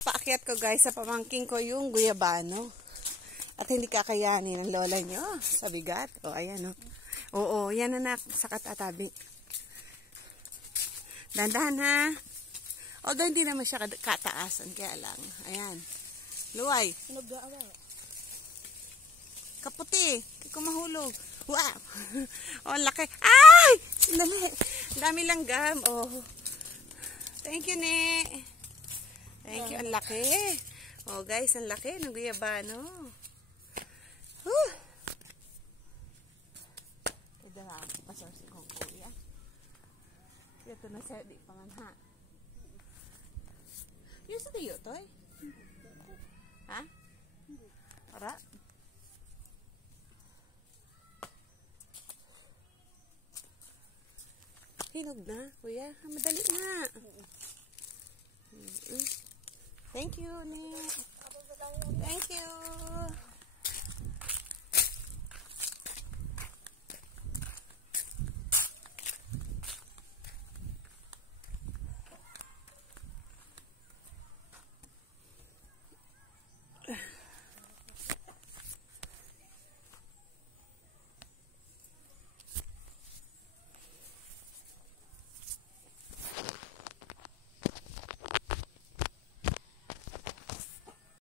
Paakyat ko guys sa pamangking ko yung guyabano. At hindi kakayanin ng lola nyo sa bigat. O ayan o. Oo, yan na sa katatabi. Dandahan ha. Although hindi naman siya kataasan. Kaya lang. Ayan. Luway. Kaputi. Hindi ko mahulog. Wow. Oh, laki. Ay! Sandali. Dami langgam. Oh. Thank you, ne. Thank you. Ang laki. Oh, guys, ang laki ng guyabano. Ito na. Pasor si kong kuya. Ito na siya. Di pa man ha. Yung sa tayo to eh. Ha? Para? Hinog na, kuya. Madali na. Thank you, Nick. Thank you.